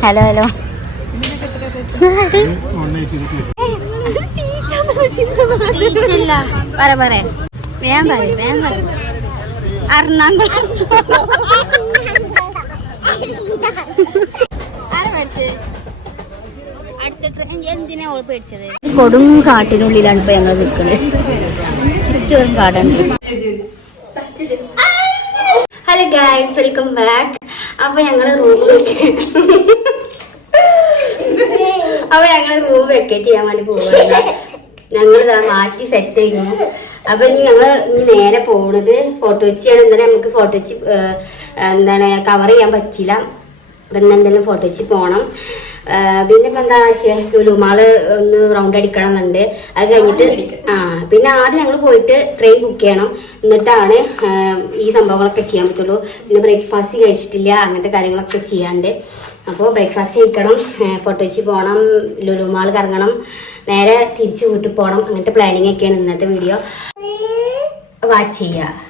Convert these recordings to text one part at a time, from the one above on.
Hello hello പറ പറ. വേഗം പറ വേഗം പറ എറണാകുളം. കൊടും കാട്ടിനുള്ളിലാണ് ഇപ്പൊ ഞങ്ങൾ നിൽക്കുന്നത് ചുറ്റും കാടുണ്ട് ഹലോ ഗായ്സ് വെൽക്കം ബാക്ക് അപ്പൊ ഞങ്ങൾ റൂം അപ്പൊ ഞങ്ങൾ റൂം വെക്കേറ്റ് ചെയ്യാൻ വേണ്ടി പോവുകയാണ് ഞങ്ങൾ ഇതാ മാറ്റി സെറ്റ് ചെയ്യുന്നു അപ്പൊ ഇനി ഞങ്ങൾ ഇനി നേരെ പോണത് ഫോട്ടോ വെച്ചാണ് എന്തായാലും നമുക്ക് ഫോട്ടോ വെച്ച് എന്താണ് കവർ ചെയ്യാൻ പറ്റില്ല അപ്പൊ ഇന്ന് എന്തെങ്കിലും ഫോട്ടോ വെച്ച് പോണം. പിന്നെ ഇപ്പൊ എന്താ ലുലുമാൾ ഒന്ന് റൗണ്ട് അടിക്കണം എന്നുണ്ട് അത് കഴിഞ്ഞിട്ട് ആ പിന്നെ ആദ്യം ഞങ്ങൾ പോയിട്ട് ട്രെയിൻ ബുക്ക് ചെയ്യണം. എന്നിട്ടാണ് ഈ സംഭവങ്ങളൊക്കെ ചെയ്യാൻ പറ്റുള്ളൂ. പിന്നെ ബ്രേക്ക്ഫാസ്റ്റ് കഴിച്ചിട്ടില്ല അങ്ങനത്തെ കാര്യങ്ങളൊക്കെ ചെയ്യാണ്ട്. അപ്പോൾ ബ്രേക്ക്ഫാസ്റ്റ് കഴിക്കണം ഫോട്ടോ വെച്ച് പോകണം ലുലുമാൾ കറങ്ങണം നേരെ തിരിച്ച് വീട്ടിൽ പോകണം അങ്ങനത്തെ പ്ലാനിങ് ഒക്കെയാണ് ഇന്നത്തെ വീഡിയോ വാച്ച് ചെയ്യുക.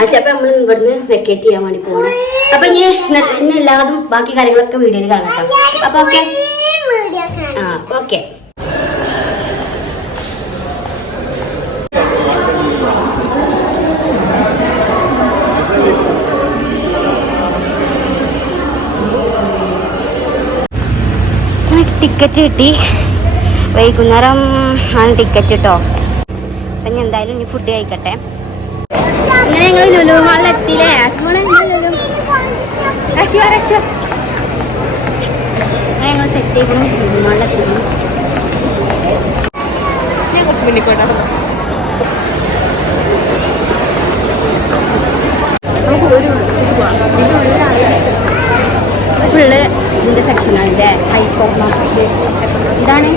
അപ്പൊ നമ്മൾ ഇവിടുന്ന് വെക്കേറ്റ് ചെയ്യാൻ വേണ്ടി പോകണം അപ്പൊ ഇനി ഇന്നത്തെ ഇന്ന് എല്ലാതും ബാക്കി കാര്യങ്ങളൊക്കെ വീഡിയോയിൽ കാണാം കേട്ടോ അപ്പൊ ഓക്കെ ആ ഓക്കെ ടിക്കറ്റ് കിട്ടി. വൈകുന്നേരം ആണ് ടിക്കറ്റ് കേട്ടോ അപ്പം ഞാൻ എന്തായാലും ഇനി ഫുഡ് കഴിക്കട്ടെ. അങ്ങനെ ഞങ്ങൾ ലുലു മാളിൽ എത്തിയില്ലേ ആസ്മോളെ ലുലു. റഷ്യ റഷ്യ. അങ്ങനെ ഞങ്ങൾ സെറ്റ് ചെയ്തിരുന്നു ലുലു മാളിൽ എത്തിയിരുന്നു ഞാൻ കുറച്ച് മുന്നിൽ പോയിട്ട് ഫുള്ള് ഇതിന്റെ സെക്ഷനാണ് ഇത് മാർക്കറ്റ് ഇതാണ്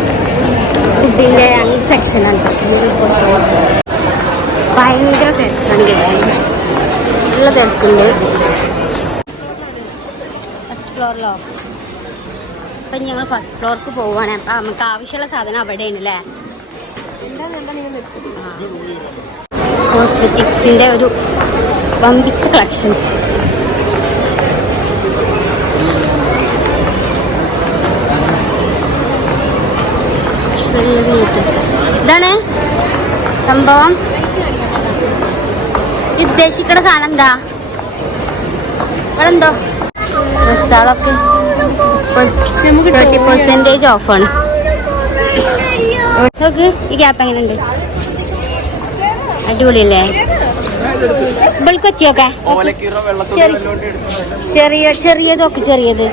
ഫുഡിന്റെ സെക്ഷനാണ് ഈ കുറച്ച് ഭയങ്കര തിരക്കാണ്. നല്ല തിരക്കുണ്ട്. ഫസ്റ്റ് ഫ്ലോറിലോ അപ്പം ഞങ്ങൾ ഫസ്റ്റ് ഫ്ലോർക്ക് പോവുകയാണ് അപ്പം നമുക്ക് ആവശ്യമുള്ള സാധനം അവിടെയാണ് അല്ലേ കോസ്മെറ്റിക്സിന്റെ ഒരു വമ്പിച്ച കളക്ഷൻസ് ഇതാണ് സംഭവം. ഈ ഉദ്ദേശിക്കുന്ന സാധനം എന്താ? ഇവളെന്തോ? ഡ്രസ്സുകളൊക്കെ തേർട്ടി പെർസെന്റേജ് ഓഫാണ് നോക്ക് ഈ ഗ്യാപ്പ് എങ്ങനെയുണ്ട്? അടിപൊളിയല്ലേ? ഇവൾക്ക് ചെറിയ ചെറിയതൊക്കെ ചെറിയത്.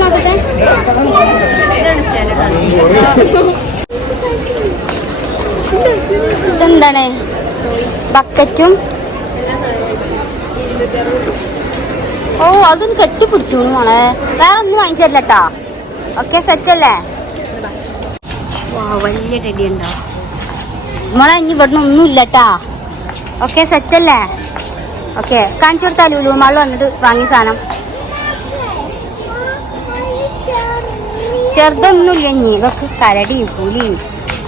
നോക്കട്ടെ? ഇതെന്താണ്? ബക്കറ്റും ഓ അതൊന്ന് കെട്ടിപ്പിടിച്ചു മോളെ. വേറെ ഒന്നും കേട്ടാ ഓക്കെ സെറ്റ് അല്ലേ? വാ വലിയ ടെടി ഉണ്ടോ മോളെ ഇനി ഇവിടുന്ന് ഒന്നും ഇല്ല കേട്ടാ ഓക്കെ സെറ്റ് അല്ലേ ഓക്കെ കാണിച്ചു കൊടുത്താലോ ലൂമാൾ വന്നിട്ട് വാങ്ങിയ സാധനം. ചെറുതൊന്നുമില്ല ഇനി. ഇതൊക്കെ കരടിയും പുലിയും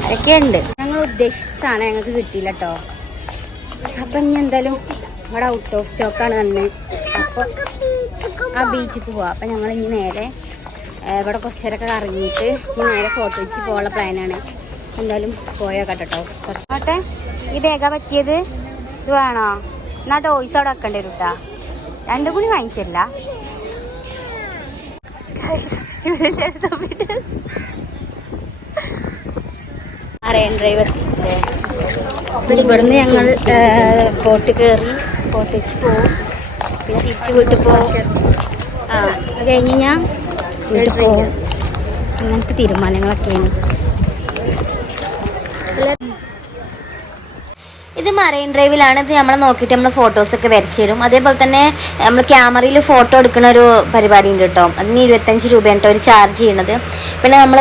അതൊക്കെയുണ്ട്. ഞങ്ങൾ ഉദ്ദേശിച്ച സാധനം ഞങ്ങൾക്ക് കിട്ടിയില്ല കേട്ടോ അപ്പം ഇനി എന്തായാലും ഇവിടെ ഔട്ട് ഓഫ് സ്റ്റോക്കാണ് തന്നെ അപ്പോൾ ആ ബീച്ചിൽ പോവാം. അപ്പം ഞങ്ങൾ ഇനി നേരെ ഇവിടെ കുറച്ച് നേരമൊക്കെ കറങ്ങിയിട്ട് നേരെ ഫോട്ടോ വെച്ച് പോകാനുള്ള പ്ലാനാണ് എന്തായാലും പോയോട്ടെ കേട്ടോ. കുറച്ച് ആട്ടെ ഈ ബേഗാ പറ്റിയത് ഇത് വേണോ? എന്നാ ടോയ്സ് അവിടെ വെക്കേണ്ടി വരും കേട്ടാ രണ്ടും കൂടി വാങ്ങിച്ചില്ല ഇവിടുന്ന് ഞങ്ങൾ ബോട്ട് കയറി ബോട്ട് വെച്ച് പോവും. പിന്നെ തിരിച്ച് വീട്ടിൽ പോവും. ആ അത് കഴിഞ്ഞ് ഞാൻ വീട്ടിൽ അങ്ങനത്തെ തീരുമാനങ്ങളൊക്കെയാണ്. ഇത് മറൈൻ ഡ്രൈവിലാണ് ഇത് നമ്മൾ നോക്കിയിട്ട് നമ്മൾ ഫോട്ടോസൊക്കെ വരച്ചു തരും. അതേപോലെ തന്നെ നമ്മൾ ക്യാമറയിൽ ഫോട്ടോ എടുക്കുന്ന ഒരു പരിപാടി ഉണ്ട് കേട്ടോ. അതിന് ഇരുപത്തഞ്ച് രൂപയാണ് കേട്ടോ ഒരു ചാർജ് ചെയ്യണത്. പിന്നെ നമ്മൾ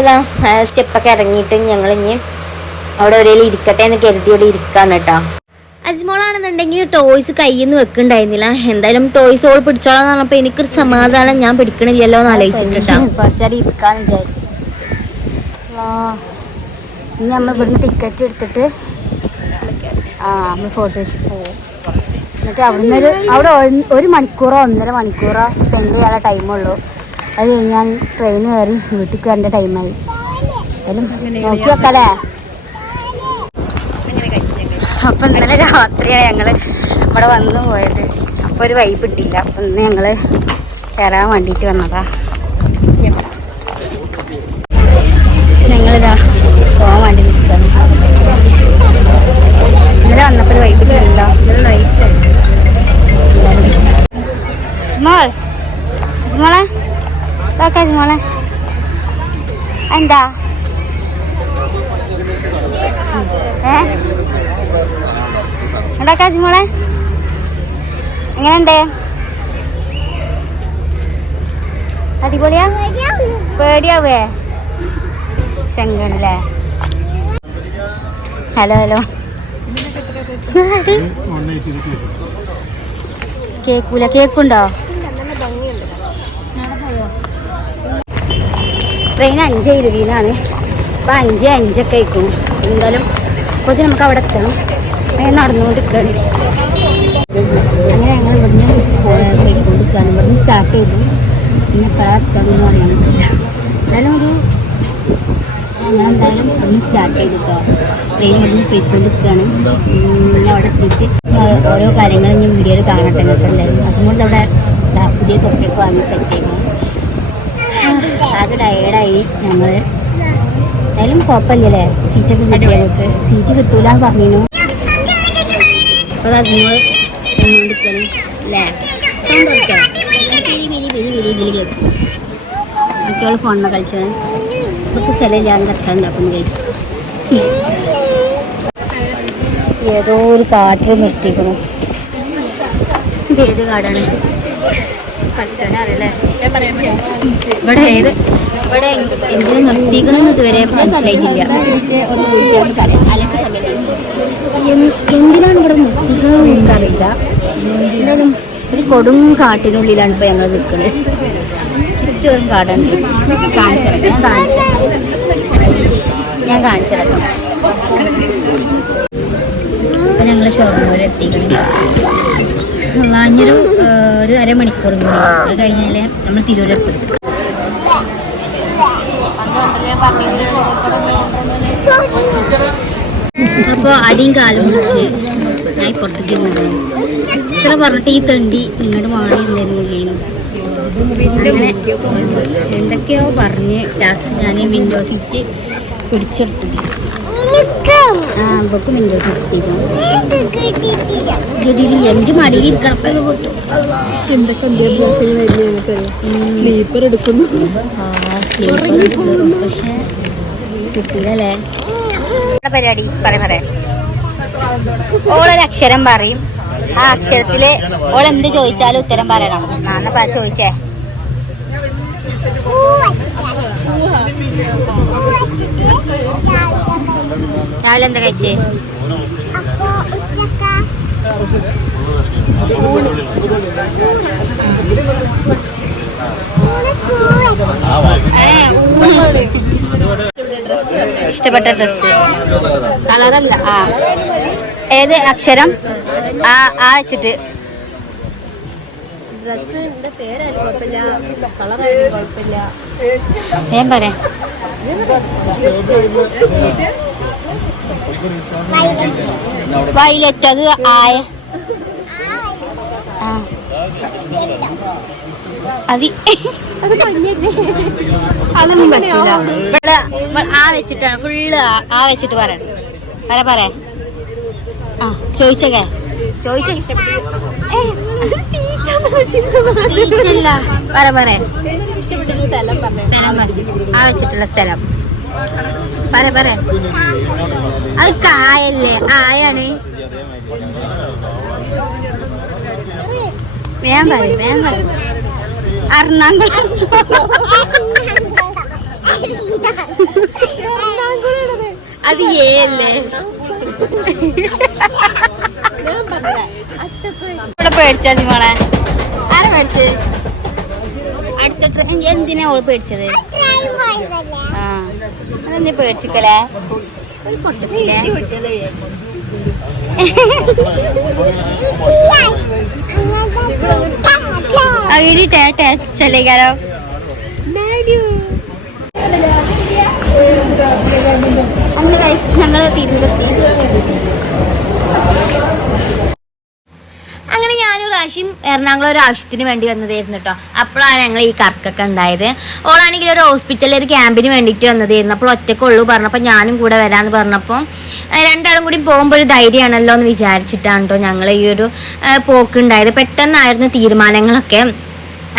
സ്റ്റെപ്പൊക്കെ ഇറങ്ങിയിട്ട് ഞങ്ങൾ ഇനി അവിടെ എവിടെയെങ്കിലും ഇരിക്കട്ടെ എന്ന് കരുതി ഇവിടെ ഇരിക്കാണ് കേട്ടോ. അജ്മോളാണെന്നുണ്ടെങ്കിൽ ടോയ്സ് കയ്യിൽ നിന്ന് വെക്കണ്ടായിരുന്നില്ല. എന്തായാലും ടോയ്സ് ഓൾ പിടിച്ചോളാന്ന് പറഞ്ഞപ്പോൾ എനിക്കൊരു സമാധാനം ഞാൻ പിടിക്കണില്ലല്ലോ എന്ന് ആലോചിച്ചിട്ടുണ്ടോ. ഇനി നമ്മൾ ഇവിടുന്ന് ടിക്കറ്റ് എടുത്തിട്ട് ആ നമ്മൾ ഫോട്ടോ വെച്ച് എന്നിട്ട് അവിടുന്ന് ഒരു അവിടെ ഒരു- മണിക്കൂറോ ഒന്നര മണിക്കൂറോ സ്പെൻഡ് ചെയ്യാനുള്ള ടൈമുള്ളൂ അത് കഴിഞ്ഞാൽ ട്രെയിൻ കയറി വീട്ടിൽ വരേണ്ട ടൈമായി നോക്കി വെക്കല്ലേ അപ്പൊ ഇന്നലെ രാത്രിയാണ് ഞങ്ങൾ ഇവിടെ വന്നു പോയത്. അപ്പൊ ഒരു വൈബ് ഇട്ടില്ല അപ്പൊ ഇന്ന് ഞങ്ങൾ കയറാൻ വേണ്ടിട്ട് വന്നതാ. ഞങ്ങളിതാ പോകാൻ വേണ്ടി നിൽക്കുന്നു ഇന്നലെ വന്നപ്പോൾ വൈബ് ഇല്ലല്ലോ എന്താ ഏ ഉണ്ടാക്കാ കാജിമോളെ എങ്ങനെയുണ്ട്? അടിപൊളിയാ? പേടിയാവേ? ശങ്കണല്ലേ ഹലോ ഹലോ. കേക്കൂല. കേക്കുണ്ടോ? ട്രെയിൻ അഞ്ച് ഇരുപതിനാണ്. അപ്പം അഞ്ച് അഞ്ചൊക്കെ ആയിക്കും എന്തായാലും കൊച്ചു നമുക്ക് അവിടെ എത്തണം. അങ്ങനെ നടന്നുകൊണ്ടിരിക്കുകയാണ് അങ്ങനെ ഞങ്ങൾ ഇവിടുന്ന് പോയിക്കൊണ്ടിരിക്കുകയാണ്. ഇവിടുന്ന് സ്റ്റാർട്ട് ചെയ്തു. പിന്നെ എപ്പോഴാണ് എത്താമെന്ന് പറയാൻ പറ്റില്ല. എന്നാലും ഒരു ഞങ്ങളെന്തായാലും ഇവിടുന്ന് സ്റ്റാർട്ട് ചെയ്തിട്ടോ ട്രെയിൻ ഇവിടുന്ന് പോയിക്കൊണ്ടിരിക്കുകയാണ്. പിന്നെ അവിടെ എത്തിയിട്ട് ഓരോ കാര്യങ്ങളും ഞാൻ വീഡിയോയിൽ കാണട്ടെ നിങ്ങൾക്ക് എന്തായാലും. അവിടെ പുതിയ തൊപ്പിയൊക്കെ വാങ്ങി സെറ്റ് ചെയ്തു. അത് ടയേർഡായി ഞങ്ങൾ എന്തായാലും കുഴപ്പമില്ലല്ലേ? സീറ്റൊക്കെ കിട്ടിയതൊക്കെ സീറ്റ് കിട്ടൂല എന്ന് പറഞ്ഞു അപ്പോൾ അസുമോൾ ചെന്നുകൊണ്ടിരിക്കണം അല്ലേ സൗണ്ട് കൊടുക്കാം പിരി പിരി പിരി പിരി ഇതിൽ കേൾക്കും മറ്റോൾ ഫോണിനെ കളിച്ചാണ് നമുക്ക് സ്ഥലമില്ലാതെ കച്ചാൻ ഉണ്ടാക്കുന്നു ഗൈസ് ഏതോ ഒരു കാട്ടിൽ നിർത്തിക്കണം ഇത് ഏത് കാടാണ് ഇവിടെ ഏത്? ഇവിടെ എന്തിനു നിർത്തിക്കണമെന്ന് ഇതുവരെ മനസ്സിലായിട്ടില്ല. എന്തിനാണ് ഇവിടെ നിർത്തിക്കണമെന്ന് എനിക്കറിയില്ല എന്തായാലും ഒരു കൊടും കാട്ടിനുള്ളിലാണ് ഇപ്പോൾ ഞങ്ങൾ നിൽക്കുന്നത് ചുറ്റും കാടുണ്ട് കാണിച്ചിറക്കാം ഞാൻ കാണിച്ചിറക്കാം ഞാൻ കാണിച്ചിരട്ടോ അപ്പൊ ഞങ്ങൾ ഷൊർണൂർ എത്തിക്കണം. അഞ്ഞൊരു ഒരു അരമണിക്കൂർ കൂടി. അത് കഴിഞ്ഞാൽ നമ്മൾ തിരൂരെത്തും അടിയും കാലും പിടിച്ച് ഞാൻ ഇപ്പുറത്തേക്ക് ഇരുന്നു ഇത്ര പറഞ്ഞിട്ട് ഈ തണ്ടി ഇങ്ങോട്ട് മാറി ഇരുന്നിരുന്നില്ലേന്നു അങ്ങനെ എന്തൊക്കെയോ പറഞ്ഞ് ലാസ്റ്റ് ഞാൻ വിൻഡോ സീറ്റ് പിടിച്ചെടുത്തു. ആ ഇവക്ക് വിൻഡോ സീറ്റ് കിട്ടിയിരുന്നു എനിക്ക് മടിയിൽ ഇരിക്കണം അപ്പൊ ഇത് പൊട്ടു സ്ലീപ്പർ എടുക്കുന്നു. ആ സ്ലീപ്പർ എടുക്കുന്നു. പക്ഷെ കിട്ടില്ലല്ലേ പരിപാടി? പറയാം പറയാം. ഓളൊരു അക്ഷരം പറയും. ആ അക്ഷരത്തിൽ ഓൾ എന്ത് ചോദിച്ചാലും ഉത്തരം പറയണം. നാന്ന പറ ചോദിച്ചേ. രാവിലെ എന്താ കഴിച്ചേ. ഇഷ്ടപ്പെട്ട ഡ്രസ് കളറല്ല. ആ. ഏത് അക്ഷരം? ആ ആ വെച്ചിട്ട്. ഞാൻ പറയാം. വൈലറ്റ് അത് ആയ. ആ. അത്. അതൊന്നും പറ്റൂല. ആ വെച്ചിട്ടാണ്. ഫുള്ള് ആ വെച്ചിട്ട് പറയണം. പറ പറ. ആ ചോദിച്ചേ. ചോദിച്ചേ തീറ്റല്ല. പറ പറേ. ഇഷ്ടപ്പെട്ട സ്ഥലം പറ. ആ വെച്ചിട്ടുള്ള സ്ഥലം. പറ പറ. അത് കായല്ലേ ആയാണ്. വേഗം പറ വേഗം പറ എറണാകുളം. അത് ഏ അല്ലേ? ഞാൻ പറഞ്ഞ അട്ടപ്പഴ ഇവിടെ പേടിച്ചാ മോളെ. ആരെ പേടിച്ച് അടുത്ത ട്രെയിൻ എന്തിനാ ഓൾ പേടിച്ചത്? ആ. പേടിച്ചിക്കലേ? ടേച്ചല്ലേക്കാരോ അങ്ങനെ ഞാനൊരു പ്രാവശ്യം എറണാകുളം ഒരു ആവശ്യത്തിന് വേണ്ടി വന്നതായിരുന്നു കേട്ടോ അപ്പോഴാണ് ഞങ്ങൾ ഈ കർക്കൊക്കെ ഉണ്ടായത്. ഓളാണെങ്കിൽ ഒരു ഹോസ്പിറ്റലിൽ ഒരു ക്യാമ്പിന് വേണ്ടിയിട്ട് വന്നതായിരുന്നു. അപ്പോൾ ഒറ്റക്കുള്ളൂ പറഞ്ഞപ്പോൾ ഞാനും കൂടെ വരാമെന്ന് പറഞ്ഞപ്പോൾ രണ്ടാളും കൂടി പോകുമ്പോൾ ഒരു ധൈര്യമാണല്ലോ എന്ന് വിചാരിച്ചിട്ടാണ് കേട്ടോ ഞങ്ങൾ ഈ ഒരു പോക്ക് പോക്കുണ്ടായത് പെട്ടെന്നായിരുന്നു തീരുമാനങ്ങളൊക്കെ.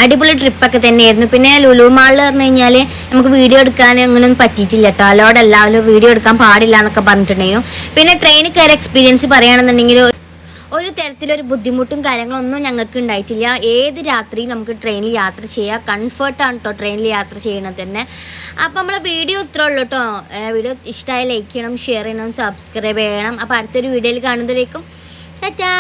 അടിപൊളി ട്രിപ്പൊക്കെ തന്നെയായിരുന്നു. പിന്നെ ലുലു മാളിൽ പറഞ്ഞു കഴിഞ്ഞാൽ നമുക്ക് വീഡിയോ എടുക്കാൻ അങ്ങനെയൊന്നും പറ്റിയിട്ടില്ല കേട്ടോ അലോഡ് എല്ലാവരും വീഡിയോ എടുക്കാൻ പാടില്ല എന്നൊക്കെ പറഞ്ഞിട്ടുണ്ടായിരുന്നു. പിന്നെ ട്രെയിനിൽ കയറി എക്സ്പീരിയൻസ് പറയുകയാണെന്നുണ്ടെങ്കിൽ ഒരു തരത്തിലൊരു ബുദ്ധിമുട്ടും കാര്യങ്ങളൊന്നും ഞങ്ങൾക്ക് ഉണ്ടായിട്ടില്ല. ഏത് രാത്രി നമുക്ക് ട്രെയിനിൽ യാത്ര ചെയ്യാം. കംഫർട്ടാണ് കേട്ടോ ട്രെയിനിൽ യാത്ര ചെയ്യണത് തന്നെ. അപ്പോൾ നമ്മളെ വീഡിയോ ഇത്ര ഉള്ളൂ കേട്ടോ വീഡിയോ ഇഷ്ടമായി ലൈക്ക് ചെയ്യണം ഷെയർ ചെയ്യണം സബ്സ്ക്രൈബ് ചെയ്യണം. അപ്പോൾ അടുത്തൊരു വീഡിയോയിൽ കാണുന്നതിലേക്കും ടാറ്റാ!